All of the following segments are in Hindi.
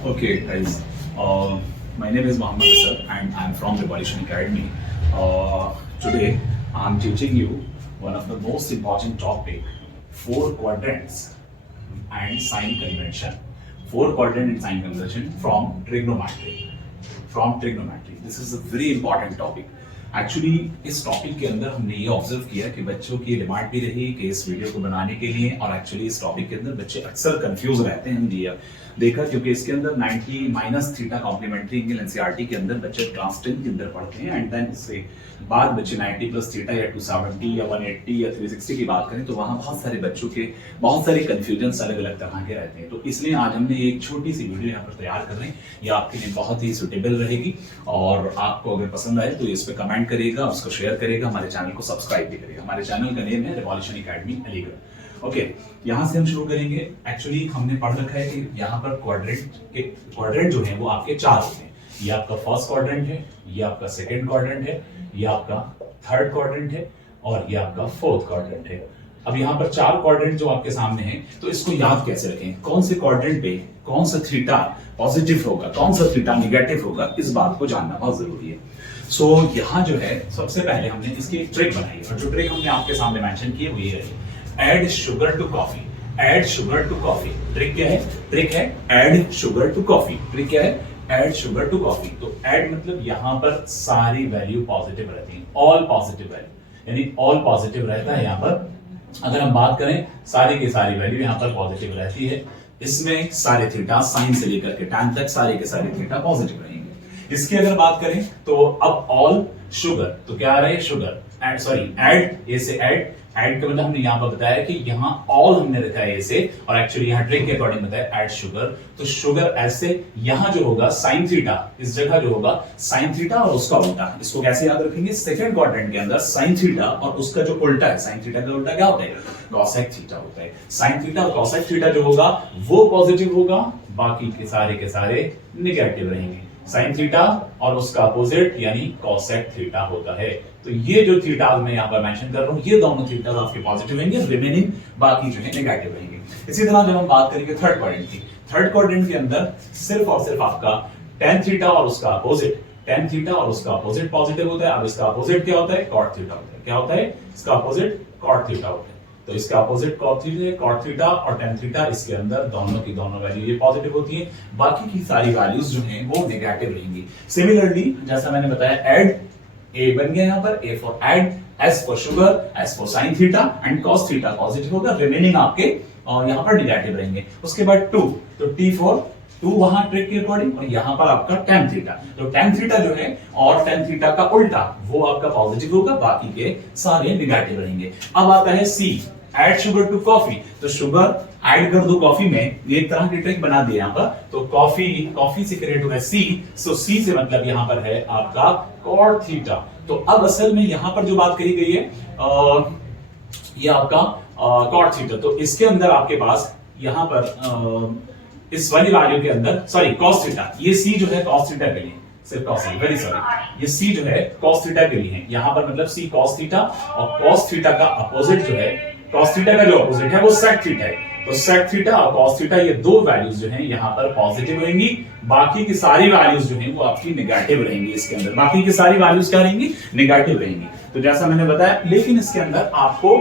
Okay, guys. My name is Mohammed Asad and I'm from Revolution Academy. Today, I'm teaching you one of the most important topic, four quadrants and sign convention. Four quadrant and sign convention from trigonometry. This is a very important topic. Actually इस टॉपिक के अंदर हमने ये ऑब्जर्व किया कि बच्चों की डिमांड भी रही कि इस वीडियो को बनाने के लिए, और एक्चुअली इस टॉपिक के अंदर बच्चे अक्सर कंफ्यूज रहते हैं। हमने देखा क्योंकि इसके अंदर 90 minus theta complementary angle NCERT के अंदर बच्चे क्लास 10 के अंदर पढ़ते हैं, एंड देन इससे बाद बच्चे 90 प्लस थीटा या 270 या 180 या 360 की बात करें तो वहां बहुत सारे बच्चों के बहुत सारे कंफ्यूजन अलग अलग तरह के रहते हैं। तो इसलिए आज हमने एक छोटी सी वीडियो यहाँ पर तैयार कर रहे हैं, ये आपके लिए बहुत ही सुटेबल रहेगी, और आपको अगर पसंद आए तो इस पर कमेंट करिएगा, उसको शेयर करिएगा, हमारे चैनल को सब्सक्राइब भी करिएगा। हमारे चैनल का नेम है रिवॉल्यूशन एकेडमी अलीगढ़। ओके, यहाँ से हम शुरू करेंगे। एक्चुअली हमने पढ़ रखा है कि यहाँ पर क्वाड्रेंट जो है वो आपके चार होते हैं। ये आपका फर्स्ट क्वाड्रेंट है, ये आपका सेकंड क्वाड्रेंट है, ये आपका थर्ड क्वाड्रेंट है, और ये आपका फोर्थ क्वाड्रेंट है। अब यहाँ पर चार क्वाड्रेंट जो आपके सामने हैं, तो इसको याद कैसे रखें, कौन से क्वाड्रेंट पे कौन सा थीटा पॉजिटिव होगा, कौन सा थीटा निगेटिव होगा, इस बात को जानना बहुत जरूरी है। सो यहाँ जो है सबसे पहले हमने इसकी एक ट्रिक बनाई, और जो ट्रिक हमने आपके सामने मेंशन की है वो ये है, add sugar to coffee. Add sugar to coffee. Trick क्या है? ट्रिक है add sugar to coffee. Trick क्या है? Add sugar to coffee. तो ऐड मतलब यहाँ पर सारी वैल्यू पॉजिटिव रहती है, ऑल पॉजिटिव वैल्यू, यानी ऑल पॉजिटिव रहता है। यहाँ पर अगर हम बात करें सारी की सारी वैल्यू यहाँ पर पॉजिटिव रहती है। इसमें सारे थीटा साइन से लेकर के टैन तक सारे के सारे थीटा पॉजिटिव रहेंगे। इसकी अगर बात करें तो अब ऑल शुगर, तो क्या आ रहा है? शुगर। एड, सॉरी ऐड, ए से ऐड का मतलब हमने यहाँ पर बताया कि यहाँ ऑल हमने रखा है ऐसे, और एक्चुअली यहाँ ट्रिक के अकॉर्डिंग बताया ऐड शुगर। तो शुगर ऐसे, यहाँ जो होगा साइन थीटा, इस जगह जो होगा साइन थीटा और उसका उल्टा। इसको कैसे याद रखेंगे? सेकंड क्वाड्रेंट के अंदर साइन थीटा और उसका जो उल्टा है, साइन थीटा का उल्टा क्या होता है? कॉसेक थीटा होता है। साइन थीटा और कॉसेक थीटा जो होगा वो पॉजिटिव होगा, बाकी के सारे निगेटिव रहेंगे। साइन थीटा और उसका अपोजिट यानी कॉसेक थीटा होता है। तो ये जो थीटा मैं यहाँ पर मेंशन कर रहा हूँ, ये दोनों थीटा आपके पॉजिटिव रहेंगे, रिमेनिंग बाकी जो है नेगेटिव रहेंगे। इसी तरह जब हम बात करेंगे थर्ड क्वाड्रेंट की, थर्ड क्वाड्रेंट के अंदर सिर्फ और सिर्फ आपका टेन थीटा और उसका अपोजिट, टेन थीटा और उसका अपोजिट पॉजिटिव होता है। अब इसका अपोजिट क्या होता है? कॉट थीटा होता है। क्या होता है? इसका अपोजिट कॉट थीटा होता है। तो इसका अपोजिट कॉट थीटा और टेन थीटा, इसके अंदर दोनों की दोनों वैल्यू ये पॉजिटिव होती है, बाकी की सारी वैल्यूज जो हैं वो नेगेटिव रहेंगी। सिमिलरली जैसा मैंने बताया, ऐड ए बन गया यहाँ पर, A for add, S for sugar, S for sine theta and cos theta positive होगा, रिमेनिंग आपके यहाँ पर नेगेटिव रहेंगे। उसके बाद टू, तो टी फॉर टू वहां ट्रिक के अकॉर्डिंग, और यहाँ पर आपका टेन थीटा। तो टेन थीटा जो है और टेन थीटा का उल्टा वो आपका पॉजिटिव होगा, बाकी के सारे निगेटिव रहेंगे। अब आता है सी, ऐड शुगर टू कॉफी। तो शुगर ऐड कर दो कॉफी में, ये एक तरह की ट्रिक बना दिया यहाँ पर। तो कॉफी से क्रिएट होगा सी, सो सी से मतलब यहाँ पर है आपका कॉट थीटा। तो अब असल में यहाँ पर जो बात कही गई है ये आपका कॉट थीटा। तो इसके अंदर आपके पास यहाँ पर इस वाली वैल्यू के अंदर, सॉरी कॉस थीटा, ये सी जो है कॉस थीटा के लिए, सिर्फ कॉस, वेरी सॉरी, ये सी जो है कॉस थीटा के लिए है। यहाँ पर मतलब सी कॉस थीटा, और कॉस थीटा का अपोजिट जो है, कॉस थीटा का जो अपोजिट है वो सेक थीटा है। तो सेक थीटा और कॉस थीटा ये दो वैल्यूज जो हैं यहाँ पर पॉजिटिव रहेंगी, बाकी की सारी वैल्यूज जो हैं वो आपकी नेगेटिव रहेंगी। इसके अंदर बाकी की सारी वैल्यूज क्या रहेंगी? नेगेटिव रहेंगी। तो जैसा मैंने बताया, लेकिन इसके अंदर आपको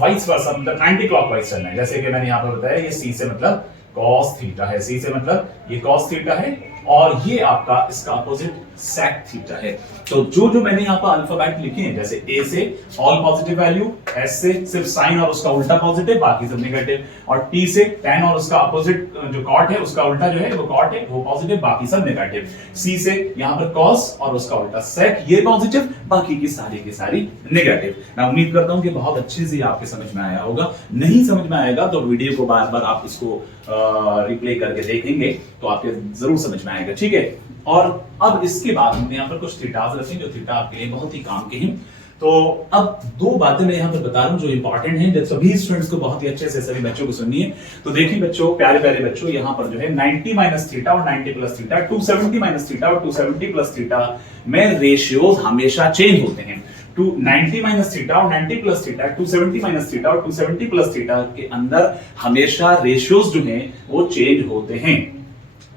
वाइस वर्सा मतलब एंटी क्लॉकवाइज चलना है। जैसे कि मैंने यहाँ पर बताया, ये सी से मतलब कॉस थीटा है, सी से मतलब ये कॉस थीटा है, और ये आपका इसका अपोजिट सेक थीटा है। तो जो मैंने यहाँ पर अल्फाबेट लिखे हैं, जैसे ए से ऑल पॉजिटिव वैल्यू, एस से सिर्फ साइन और उसका उल्टा पॉजिटिव, बाकी सब नेगेटिव, और टी से टेन और उसका अपोजिट जो कॉट है उसका उल्टा जो है वो कॉट है वो पॉजिटिव, बाकी सब नेगेटिव। सी से यहाँ पर कॉस और उसका उल्टा सेक, ये पॉजिटिव, बाकी की सारी नेगेटिव। मैं उम्मीद करता हूँ कि बहुत अच्छे से आपके समझ में आया होगा। नहीं समझ में आएगा तो वीडियो को बार बार आप इसको रिप्ले करके देखेंगे तो आपके जरूर समझ में आएगा, ठीक है। और अब इसके बाद हमने यहाँ पर कुछ थीटास रखे जो थीटा आपके लिए बहुत ही काम के हैं। तो अब दो बातें मैं यहाँ पर बता रहा हूँ जो इंपॉर्टेंट हैं, जब सभी स्टूडेंट्स को बहुत ही अच्छे से सभी बच्चों को सुननी है। तो देखिए बच्चों, प्यारे प्यारे बच्चों, यहाँ पर जो है 90 माइनस थीटा और 90 प्लस थीटा, 270 माइनस थीटा और 270 प्लस थीटा में रेशियोज हमेशा चेंज होते हैं। 90 माइनस थीटा और 90 प्लस थीटा, 270 माइनस थीटा और 270 प्लस थीटा के अंदर हमेशा रेशियोज जो हैं वो चेंज होते हैं।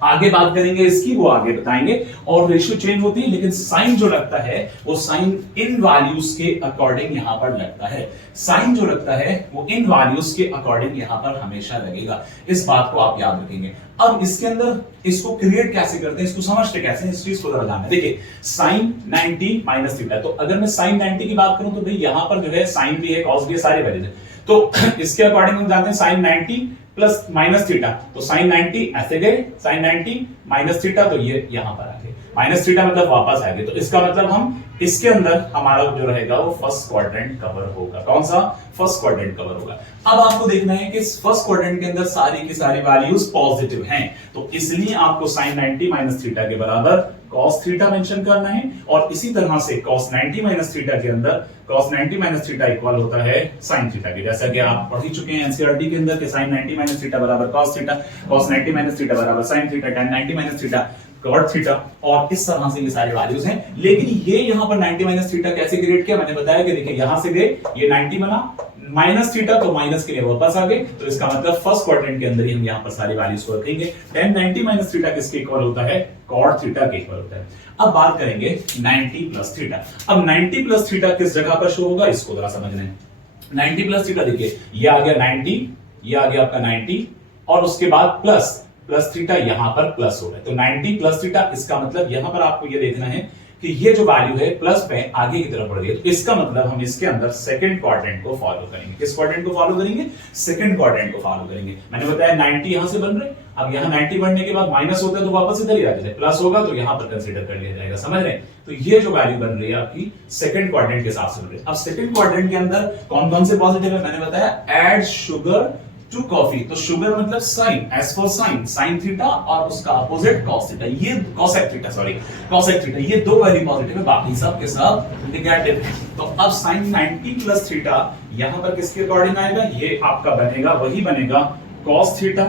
आगे बात करेंगे इसकी, वो आगे बताएंगे। और रेशियो चेंज होती है, लेकिन साइन जो लगता है वो साइन इन वैल्यूज के अकॉर्डिंग यहां पर लगता है। साइन जो लगता है वो इन वैल्यूज के अकॉर्डिंग यहां पर हमेशा लगेगा। इस बात को आप याद रखेंगे। अब इसके अंदर इसको क्रिएट कैसे करते हैं, इसको समझते कैसे हैं, इस चीज को जरा है। देखिए साइन 90 माइनस थीटा, तो अगर मैं साइन 90 की बात करूं तो भाई यहां पर जो है साइन भी है, कॉस भी है, सारे वैल्यूज है। तो इसके अकॉर्डिंग हम जानते हैं साइन 90 प्लस माइनस थीटा, तो साइन 90 ऐसे गए, साइन 90 माइनस थीटा, तो ये यहां पर आ गए, माइनस थीटा मतलब वापस आ गए। तो इसका मतलब हम इसके अंदर हमारा जो रहेगा वो फर्स्ट क्वाड्रेंट कवर होगा। कौन सा? फर्स्ट क्वाड्रेंट कवर होगा। अब आपको देखना है कि फर्स्ट क्वाड्रेंट के अंदर सारी की सारी वैल्यूज पॉजिटिव हैं, तो इसलिए आपको साइन 90 माइनस थीटा के बराबर कॉस थीटा मेंशन करना है। और इसी तरह से कॉस 90 माइनस थीटा के अंदर कॉस 90 माइनस थीटा इक्वल होता है साइन थीटा के, जैसा कि आप पढ़ ही चुके हैं एनसीईआरटी के अंदर कि साइन 90 माइनस थीटा बराबर cos theta, cos 90 minus theta बराबर sin theta, tan 90 minus theta cot theta, और इस तरह से ये सारे वैल्यूज हैं। लेकिन ये यहां पर 90 माइनस थीटा कैसे क्रिएट किया, मैंने बताया कि देखिए यहां से गए, ये 90 बना, माइनस थीटा तो माइनस के लिए वापस आ गए, तो इसका मतलब फर्स्ट क्वाड्रेंट के अंदर ही हम यहां पर सारी वैल्यूज को रखेंगे। tan 90 माइनस थीटा किसके इक्वल होता है? कॉट थीटा के इक्वल होता है। अब बात करेंगे 90 प्लस थीटा। अब 90 प्लस थीटा किस जगह पर शो होगा, इसको जरा समझ लें। 90 प्लस थीटा देखिए, ये आ गया 90, ये आ गया आपका 90, और उसके बाद प्लस प्लस थीटा यहां पर प्लस हो रहा है, तो 90 प्लस थीटा, इसका मतलब यहां पर आपको ये देखना है कि ये जो वैल्यू है प्लस में आगे की तरफ बढ़ गई, तो इसका मतलब हम इसके अंदर सेकंड क्वाड्रेंट को फॉलो करेंगे। किस क्वाड्रेंट को फॉलो करेंगे? सेकंड क्वाड्रेंट को फॉलो करेंगे। मैंने बताया 90 यहां से बन रहे, अब यहां 90 बढ़ने के बाद माइनस होता है तो वापस इधर ही आ जाए, प्लस होगा तो यहां पर कंसीडर कर लिया जाएगा। समझ रहे हैं? तो ये जो वैल्यू बन रही है आपकी सेकंड क्वाड्रेंट के हिसाब से बन रही है। अब सेकंड क्वाड्रेंट के अंदर कौन कौन से पॉजिटिव है, मैंने बताया ऐड शुगर टू कॉफी, तो शुगर मतलब sine, S for sine, sine theta, और उसका अपोजिट कॉस थीटा, ये cosec theta, sorry cosec theta, ये दो वैल्यू पॉजिटिव है, बाकी सब के सब नेगेटिव है। तो अब साइन 90 प्लस थीटा यहां पर किसके अकॉर्डिंग आएगा? ये आपका बनेगा, वही बनेगा कॉस थीटा,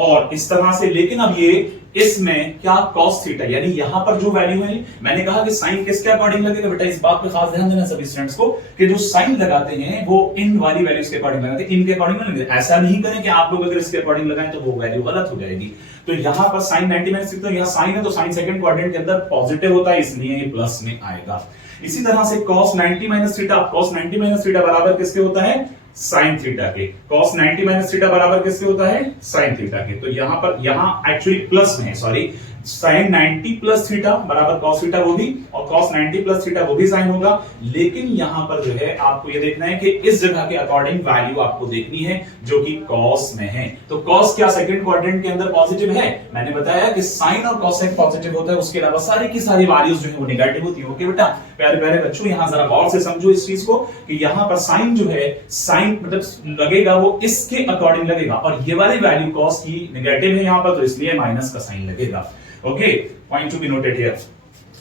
और इस तरह से। लेकिन अब ये इसमें क्या कॉस थीटा, यानी यहां पर जो वैल्यू है, मैंने कहा कि साइन किसके अकॉर्डिंग लगेगा बेटा, इस बात पे खास ध्यान देना सभी स्टूडेंट्स को कि जो साइन लगाते हैं वो इन वाली वैल्यूज के अकॉर्डिंग लगाते हैं, इनके अकॉर्डिंग नहीं लगाते। ऐसा नहीं करें कि आप लोग अगर इसके अकॉर्डिंग लगाएं तो वो वैल्यू गलत हो जाएगी। तो यहां पर साइन 90 माइनस थीटा, यहां साइन है तो साइन सेकंड क्वाड्रेंट के अंदर पॉजिटिव होता है, इसलिए ये प्लस में आएगा। इसी तरह से cos 90 minus theta, cos 90 minus theta बराबर किसके होता है? साइन थीटा के। cos 90 माइनस थीटा बराबर किसके होता है? साइन थीटा के। तो यहां पर, यहां एक्चुअली प्लस में है, सॉरी, साइन 90 प्लस थीटा बराबर cos थीटा वो भी, और cos 90 प्लस थीटा वो भी साइन होगा। लेकिन यहां पर जो है आपको ये देखना है कि इस जगह के अकॉर्डिंग वैल्यू आपको देखनी है जो कि cos में है। तो cos क्या सेकंड क्वाड्रेंट के अंदर पॉजिटिव है? मैंने बताया कि साइन और cosec पॉजिटिव होता है, उसके अलावा सारी की सारी वैल्यूज जो है वो नेगेटिव होती है। ओके बेटा, प्यारे प्यारे बच्चों, यहां जरा गौर से समझो इस चीज को कि यहां पर साइन जो है, साइन मतलब लगेगा वो इसके अकॉर्डिंग लगेगा, और ये वाली वैल्यू cos की नेगेटिव है यहां पर, तो इसलिए माइनस का साइन लगेगा। Okay, point to be noted here.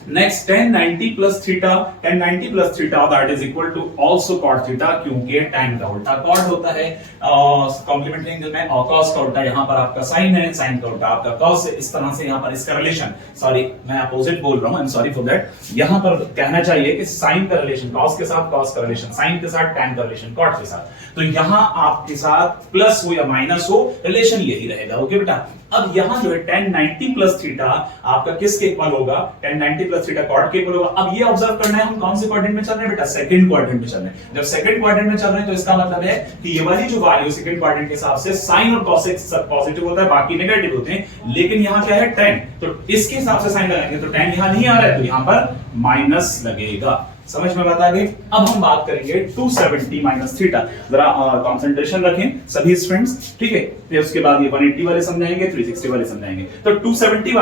Next, tan 90 plus theta, tan 90 plus theta that is equal to also cot theta, क्योंकि tan का उल्टा cot होता है कॉम्प्लीमेंट्री एंगल में, और cos का उल्टा यहाँ पर आपका sin है, sin का उल्टा आपका cos है। इस तरह से यहाँ पर इसका रिलेशन, सॉरी मैं अपोजिट बोल रहा हूँ, I am sorry for that. यहाँ पर कहना चाहिए कि sin का रिलेशन cos के साथ, cos का रिलेशन sin के साथ, tan का रिलेशन cot के साथ। तो यहाँ आपके साथ प्लस हो या माइनस हो, रिलेशन यही रहेगा। ओके बेटा, अब यहां जो है tan 90 प्लस थीटा आपका किसके इक्वल होगा? tan 90 प्लस थीटा कॉट के इक्वल होगा। अब ये ऑब्जर्व करना है हम कौन से क्वाड्रेंट में चल रहे हैं बेटा? सेकंड क्वाड्रेंट में चल रहे हैं। जब सेकंड क्वाड्रेंट में चल रहे हैं तो इसका मतलब है कि ये वाली जो वैल्यू सेकंड क्वाड्रेंट के हिसाब से साइन और cosec सब पॉजिटिव होता है, बाकी नेगेटिव होते हैं। लेकिन यहाँ क्या है? tan, तो इसके हिसाब से साइन लगाएंगे तो tan यहां नहीं आ रहा है, तो यहां पर माइनस लगेगा। समझ में बात आ गई? अब हम बात करेंगे 270 माइनस थीटा। जरा कंसंट्रेशन रखें सभी स्टूडेंट्स, ठीक है? फिर उसके बाद ये 180 वाले समझाएंगे, 360 वाले समझाएंगे। तो 270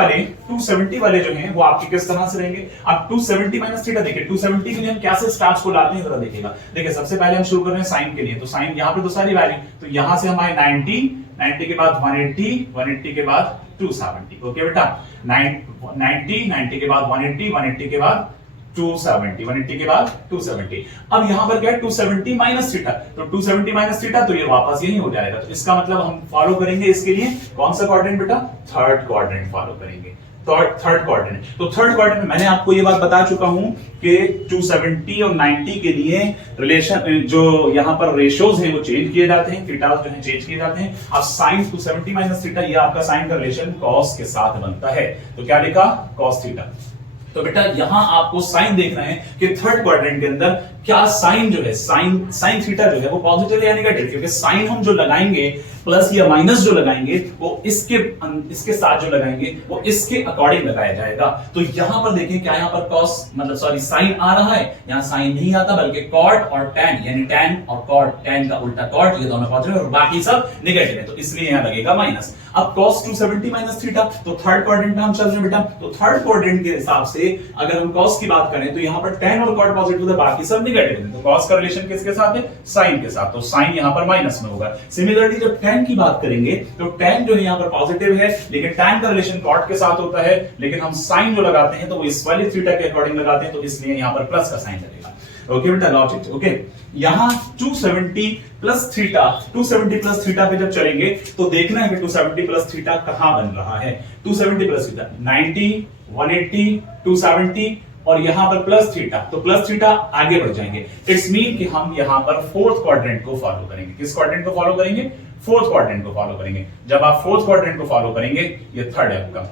वाले जो हैं वो आपके किस तरह से रहेंगे? अब 270 माइनस थीटा देखिए, 270 के लिए हम कैसे स्टेप्स को लाते हैं जरा देखिएगा। देखिए सबसे पहले हम शुरू कर रहे हैं साइन के लिए, तो साइन यहाँ पे तो सारी वैल्यू, तो यहां से हम आए 90 के बाद 180 के बाद 270। ओके बेटा, 90 के बाद 180 के बाद 270, 180 के बाद 270। अब यहां पर क्या है? 270 माइनस थीटा, तो 270 माइनस थीटा, तो ये वापस यही हो जाएगा। तो इसका मतलब हम फॉलो करेंगे इसके लिए कौन सा क्वाड्रेंट बेटा? थर्ड क्वाड्रेंट फॉलो करेंगे। Third quadrant. तो थर्ड क्वाड्रेंट में मैंने आपको ये बात बता चुका हूं कि 270 और 90 के लिए रिलेशन जो यहां पर रेशियोज हैं वो चेंज किए जाते हैं, थीटा जो है चेंज किए जाते हैं। अब साइन 270 माइनस थीटा, ये आपका साइन का रिलेशन कॉस के साथ बनता है। तो क्या लिखा? Cos theta. तो बेटा यहां आपको साइन देखना है कि थर्ड क्वाड्रेंट के अंदर क्या साइन जो है, साइन थीटा जो है वो पॉजिटिव है या नेगेटिव, क्योंकि साइन हम जो लगाएंगे प्लस या माइनस जो लगाएंगे वो इसके साथ जो लगाएंगे वो इसके अकॉर्डिंग लगाया जाएगा। तो यहां पर देखें क्या यहां पर कॉस मतलब सॉरी साइन आ रहा है, यहां साइन नहीं आता बल्कि कॉट और टैन, यानी टैन और कॉट, टैन का उल्टा कॉट, ये दोनों पॉजिटिव और बाकी सब नेगेटिव है, तो इसलिए यहां लगेगा माइनस। अब cos 270 माइनस थीटा, तो थर्ड क्वाड्रेंट में हम चल रहे हैं बेटा, तो थर्ड क्वाड्रेंट के हिसाब से अगर हम cos की बात करें तो यहां पर tan और cot पॉजिटिव है, बाकी सब नेगेटिव है। तो cos का रिलेशन किसके साथ है? sin के साथ, तो sin यहां पर माइनस में होगा। सिमिलरली जब tan की बात करेंगे तो tan जो है यहां पर पॉजिटिव है, लेकिन tan का रिलेशन cot के साथ होता है, लेकिन हम sin जो लगाते हैं तो वो इस वाली थीटा के अकॉर्डिंग लगाते हैं, तो इसलिए यहां पर प्लस का साइन लगेगा। ओके बेटा, लॉजिक ओके। यहां 270 प्लस थीटा, 270 प्लस थीटा पे जब चलेंगे तो देखना है कि 270 प्लस थीटा कहां बन रहा है। 270 प्लस थीटा 90, 180, 270 और यहां पर प्लस थीटा, तो प्लस थीटा आगे बढ़ जाएंगे। इट्स मीन कि हम यहां पर फोर्थ क्वाड्रेंट को फॉलो करेंगे। किस क्वाड्रेंट को फॉलो करेंगे? फोर्थ क्वाड्रेंट को फॉलो करेंगे। जब आप फोर्थ क्वाड्रेंट को फॉलो करेंगे, ये थर्ड है आपका,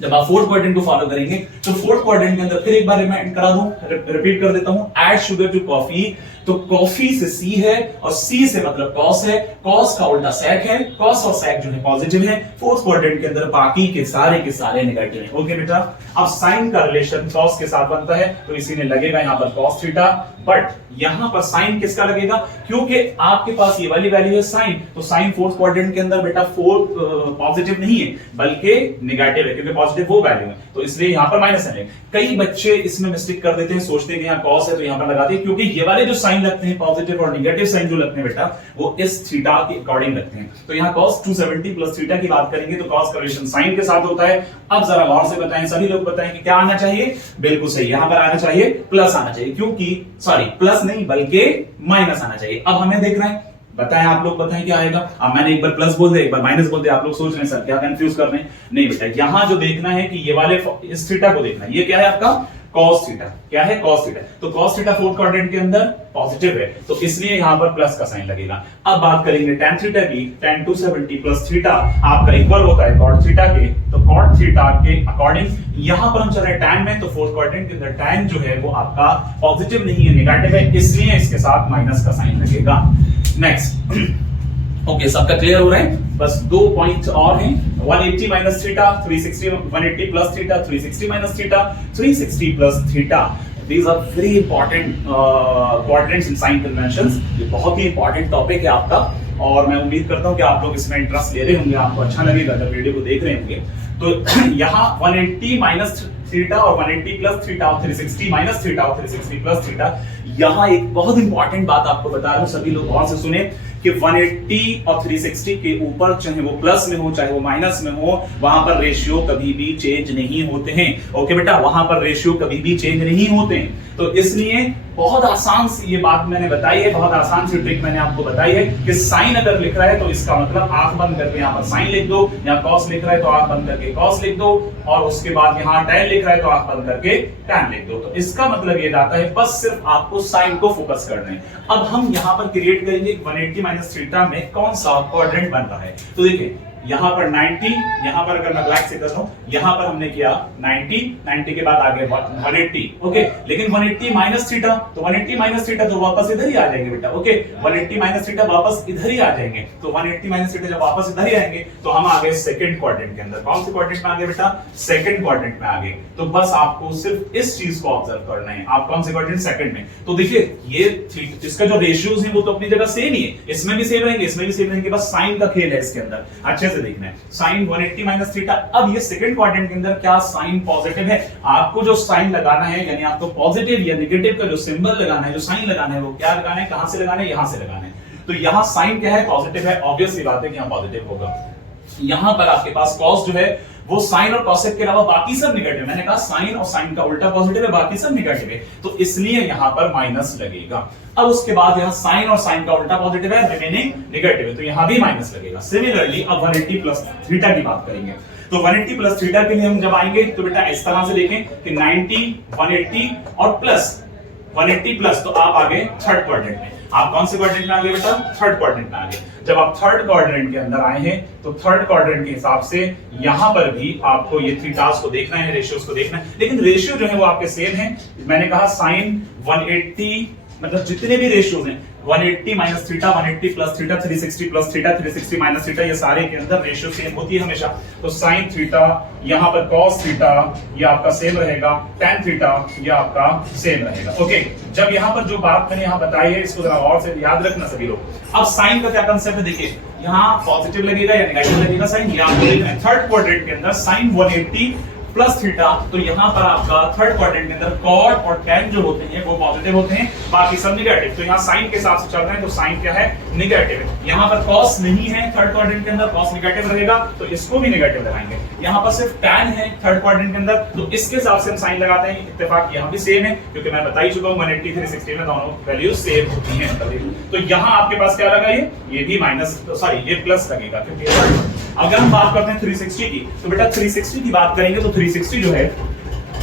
जब आप फोर्थ क्वाड्रेंट को फॉलो करेंगे तो फोर्थ क्वाड्रेंट के अंदर फिर एक बार रिमाइंड करा दूं, रिपीट कर देता हूं, ऐड शुगर टू कॉफी। तो कॉफी से सी है और सी से मतलब कॉस है, कॉस का उल्टा सेक है, कॉस और सेक जो है पॉजिटिव है। फोर्थ क्वाड्रेंट के अंदर बाकी के सारे नेगेटिव है। ओके बेटा, अब साइन का रिलेशन कॉस के साथ बनता है, तो इसीलिए लगेगा यहां पर कॉस थीटा, बट यहां पर साइन किसका लगेगा? क्योंकि आपके पास ये वाली वैल्यू है साइन, तो साइन फोर्थ क्वाड्रेंट के अंदर बेटा फोर्थ पॉजिटिव नहीं है बल्कि नेगेटिव है, क्योंकि पॉजिटिव वो वैल्यू है, तो इसलिए यहां पर माइनस है। कई बच्चे इसमें मिस्टेक कर देते हैं, सोचते हैं कि यहां कॉस है तो यहां पर लगाते हैं, क्योंकि ये वाले जो साइन लगते हैं पॉजिटिव और नेगेटिव साइन जो लगते हैं बेटा वो इस थीटा के अकॉर्डिंग लगते हैं। तो यहां cos 270 प्लस थीटा की बात करेंगे तो cos का रिलेशन साइन के साथ होता है। अब जरा गौर से बताएं, सभी लोग बताएं कि क्या आना चाहिए? बिल्कुल सही, यहां पर आना चाहिए प्लस आना चाहिए, क्योंकि सॉरी प्लस नहीं बल्कि माइनस आना चाहिए। अब हमें देखना है, बताएं आप लोग, बताएं क्या आएगा। अब मैंने एक बार प्लस बोल दिया, एक बार माइनस बोल दिया, आप लोग सोच रहे हैं सर क्या कंफ्यूज कर रहे हैं? नहीं बेटा, यहां जो देखना है कि ये वाले इस थीटा को देखना है, ये क्या है आपका cos थीटा। क्या है? cos theta. तो cos थीटा फोर्थ क्वाड्रेंट के अंदर पॉजिटिव है, तो इसलिए यहां पर प्लस का साइन लगेगा। अब बात करेंगे tan थीटा की, tan 270 प्लस थीटा आपका इक्वल होता है cot थीटा के, तो cot थीटा के अकॉर्डिंग यहां पर हम चल रहे हैं tan में, तो फोर्थ क्वाड्रेंट के अंदर tan जो है वो आपका पॉजिटिव नहीं है, नेगेटिव है, इसलिए इसके साथ माइनस का साइन लगेगा। नेक्स्ट ओके, सबका क्लियर हो रहा है? बस 2 पॉइंट और हैं, 180 minus theta, 360, 180 plus theta, 360 minus theta, 360 plus theta. These are very important quadrants in sine conventions। ये बहुत ही इंपॉर्टेंट टॉपिक है आपका, और मैं उम्मीद करता हूं कि आप लोग इसमें इंटरेस्ट ले रहे होंगे, आपको अच्छा लगेगा जब वीडियो को देख रहे होंगे। तो यहाँ 180 माइनस थीटा और 180 प्लस थीटा और 360 माइनस थीटा और 360 प्लस थीटा, यहाँ एक बहुत इंपॉर्टेंट बात आपको बता रहा हूं, सभी लोग गौर से सुने कि 180 और 360 के ऊपर चाहे वो प्लस में हो चाहे वो माइनस में हो, वहां पर रेशियो कभी भी चेंज नहीं होते हैं। ओके बेटा, वहां पर रेशियो कभी भी चेंज नहीं होते हैं। तो इसलिए बहुत आसान सी ये बात मैंने बताई है, बहुत आसान सी ट्रिक मैंने आपको बताई है कि साइन अगर लिख रहा है तो इसका मतलब आंख बंद करके यहाँ पर साइन लिख दो, यहाँ कॉस लिख रहा है तो आंख बंद करके कॉस लिख दो, और उसके बाद यहाँ टैन लिख रहा है तो आंख बंद करके टैन लिख दो। तो इसका मतलब ये जाता है बस सिर्फ आपको साइन को फोकस करना है। अब हम यहाँ पर क्रिएट करेंगे 180 माइनस थीटा में कौन सा क्वाड्रेंट बन रहा है। तो देखिए यहां पर 90, यहां पर अगर मैं ब्लैक से कर रहा हूं, यहां पर हमने किया 90 के बाद आगे 180। ओके, लेकिन 180 माइनस थीटा, तो 180 माइनस थीटा तो वापस इधर ही आ जाएंगे बेटा। ओके, 180 माइनस थीटा वापस इधर ही आ जाएंगे, तो 180 माइनस थीटा जब वापस इधर ही आएंगे तो हम आ गए सेकंड क्वाड्रेंट के अंदर। कौन से क्वाड्रेंट में आ गए बेटा? सेकंड क्वाड्रेंट में आ गए। तो बस आपको सिर्फ इस चीज को ऑब्जर्व करना है। आप कौन से क्वाड्रेंट? सेकंड में। तो देखिए ये इसका जो रेशियोज है वो तो अपनी जगह सेम ही है, इसमें भी सेम रहेंगे, इसमें भी सेम रहेंगे, बस साइन का खेल है इसके अंदर, अच्छे से देखना है। Sine 180 minus theta. अब ये सेकंड क्वाड्रेंट के अंदर क्या साइन पॉजिटिव है? आपको जो साइन लगाना है, यानी आपको पॉजिटिव या नेगेटिव का जो सिंबल लगाना है, जो साइन लगाना है, वो क्या लगाना है, कहां से लगाना है? यहां से लगाना है। तो यहां साइन क्या है? पॉजिटिव है, ऑब्वियस सी बात है कि यहां पॉजिटिव होगा। यहां पर आपके पास कॉस जो है वो साइन और कॉसेक के अलावा बाकी सब निगेटिव, मैंने कहा साइन और साइन का उल्टा पॉजिटिव है, बाकी सब निगेटिव है, तो इसलिए यहां पर माइनस लगेगा। अब उसके बाद यहां साइन और साइन का उल्टा पॉजिटिव है, रिमेनिंग निगेटिव है, तो यहां भी माइनस लगेगा। सिमिलरली अब 180 प्लस थीटा की बात करेंगे, तो 180 प्लस थीटा के लिए हम जब आएंगे तो बेटा इस तरह से देखें कि 90 180 और प्लस 180 प्लस, तो आप आगे थर्ड क्वाड्रेंट में। आप कौन से क्वाड्रेंट में आ गए बेटा? थर्ड क्वाड्रेंट में आ गए। जब आप थर्ड क्वाड्रेंट के अंदर आए हैं तो थर्ड क्वाड्रेंट के हिसाब से यहां पर भी आपको ये थीटास को देखना है, रेशियोज को देखना है, लेकिन रेशियो जो है वो आपके सेम है। मैंने कहा साइन 180, मतलब जितने भी रेशियोज हैं 180 minus theta, 180 plus theta, 360 plus theta, 360 minus theta, ये सारे के अंदर रेशियो सेम होती है हमेशा। तो साइन थीटा, यहां पर कॉस थीटा ये आपका सेम रहेगा, tan थीटा ये आपका सेम रहेगा। ओके, जब यहां पर जो बात मैंने यहां बताई है इसको जरा और से याद रखना सभी लोग। अब साइन का क्या कांसेप्ट है, देखिए यहां पॉजिटिव लगेगा या नेगेटिव लगेगा साइन, ये आपको देखना है। थर्ड क्वाड्रेंट के अंदर साइन 180 प्लस थीटा, तो यहां पर आपका थर्ड क्वाड्रेंट के अंदर कॉट और tan जो होते हैं वो पॉजिटिव होते हैं, बाकी सब निगेटिव। तो यहां साइन के हिसाब से चल रहे हैं तो साइन क्या है? निगेटिव है। यहां पर कॉस नहीं है थर्ड क्वाड्रेंट के अंदर, कॉस निगेटिव रहेगा तो इसको भी निगेटिव लगाएंगे। यहां पर सिर्फ tan है थर्ड क्वाड्रेंट के अंदर, तो इसके हिसाब से हम साइन लगाते हैं। इत्तेफाक यहां भी सेम है क्योंकि मैं बता ही चुका हूं 180 360 में दोनों वैल्यूज सेम होती हैं। तो यहां आपके पास क्या लगा, ये भी माइनस, सॉरी ये प्लस लगेगा क्योंकि अगर हम बात करते हैं 360 की, तो बेटा 360 की बात करेंगे तो 360 जो है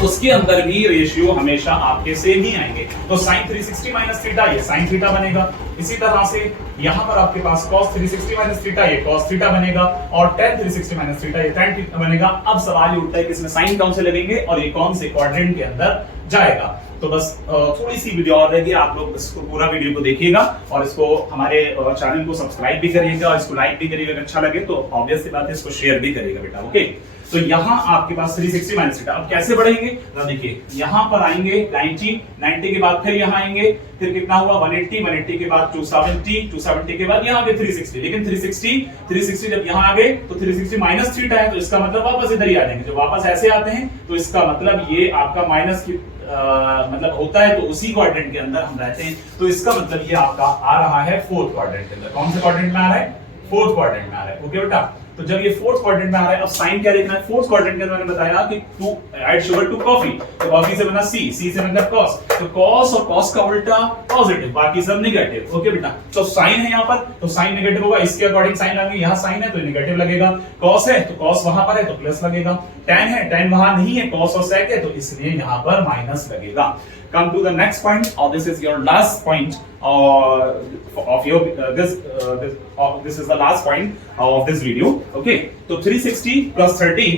उसके अंदर भी रेशियो हमेशा आपके सेम ही आएंगे। तो sin 360 माइनस थीटा ये sin थीटा बनेगा। इसी तरह से यहां पर आपके पास cos 360 माइनस थीटा ये cos थीटा बनेगा, और tan 360 माइनस थीटा ये tan थीटा बनेगा। अब सवाल ये उठता है कि इसमें साइन कौन से लगेंगे और ये कौन से क्वाड्रेंट के अंदर जाएगा। तो बस थोड़ी सी वीडियो और रहेगी, आप लोग इसको पूरा वीडियो को देखिएगा और इसको हमारे चैनल को सब्सक्राइब भी करिएगा और इसको लाइक भी करिएगा। अगर अच्छा लगे तो ऑब्वियस सी बात है इसको शेयर भी करिएगा बेटा। ओके, तो यहां आपके पास 360 माइनस थीटा, अब कैसे बढ़ेंगे तो देखिए यहां पर आएंगे 90 के बाद फिर यहां आएंगे, फिर कितना हुआ 180 के बाद 270 के बाद यहां आ गए 360, लेकिन 360 जब यहां आ गए तो 360 माइनस थीटा है, तो इसका मतलब वापस इधर ही आ जाएंगे। जब वापस ऐसे आते हैं तो इसका मतलब ये आपका माइनस की मतलब होता है, तो उसी क्वाड्रेंट के अंदर हम रहते हैं, तो इसका मतलब ये आपका आ रहा है फोर्थ क्वाड्रेंट के अंदर। कौन से क्वाड्रेंट में आ रहा है? फोर्थ क्वाड्रेंट में आ रहा है। ओके बेटा, तो जब ये फोर्थ क्वाड्रेंट में आ रहा है, अब साइन क्या देखना है? फोर्थ क्वाड्रेंट के अंदर मैंने बताया कि to add sugar to coffee, तो कॉफी से बना सी से मतलब कॉस, तो कॉस और कॉस का उल्टा पॉजिटिव, बाकी सब निगेटिव। ओके बेटा, तो साइन है यहाँ पर तो साइन निगेटिव होगा, इसके अकॉर्डिंग साइन आएंगे। यहाँ साइन है तो निगेटिव लगेगा, कॉस है तो कॉस वहां पर है तो प्लस लगेगा, tan है tan वहां नहीं है, कॉस और सेक है तो इसलिए यहाँ पर माइनस लगेगा। Come to the next point, or this is your last point of your this is the last point of this video. Okay, तो 360 plus 30,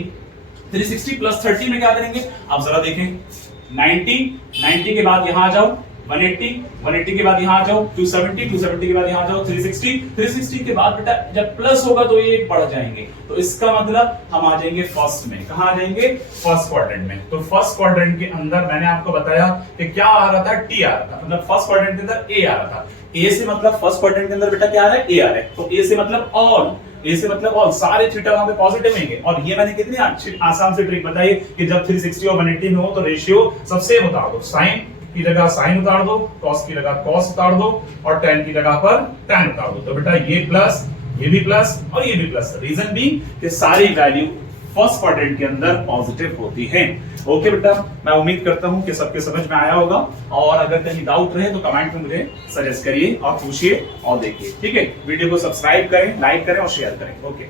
360 plus 30 में क्या करेंगे? आप जरा देखें, 90 के बाद यहां आ जाओ, 180 के बाद यहां आ जाओ, 270 के बाद यहां आ जाओ, 360 के बाद बेटा जब प्लस होगा तो ये बढ़ जाएंगे, तो इसका मतलब हम आ जाएंगे फर्स्ट में। कहां आ जाएंगे? फर्स्ट क्वाड्रेंट में। तो फर्स्ट क्वाड्रेंट के अंदर मैंने आपको बताया कि क्या आ रहा था? टी आ रहा था, मतलब फर्स्ट क्वाड्रेंट के अंदर ए आ रहा था। ए से मतलब फर्स्ट क्वाड्रेंट के अंदर बेटा क्या आ रहा है? ए आ रहा है, तो ए से मतलब ऑल, ए से मतलब ऑल, सारे थीटा वहां पे पॉजिटिव होंगे। और ये मैंने कितनी अच्छी आसान से ट्रिक बताई कि जब 360 और 180 में हो तो रेशियो सब सेम उतार दो, साइन की जगह साइन उतार दो, कॉस की जगह कॉस उतार दो, और tan की जगह पर tan उतार दो। तो बेटा ये प्लस, ये भी प्लस और ये भी प्लस। रीजन भी कि सारी वैल्यू फर्स्ट क्वाड्रेंट के अंदर पॉजिटिव होती है। ओके बेटा, मैं उम्मीद करता हूं कि सबके समझ में आया होगा, और अगर कहीं डाउट रहे तो कमेंट में मुझे सजेस्ट करिए और पूछिए और देखिए। ठीक है, वीडियो को सब्सक्राइब करें, लाइक करें और शेयर करें। ओके।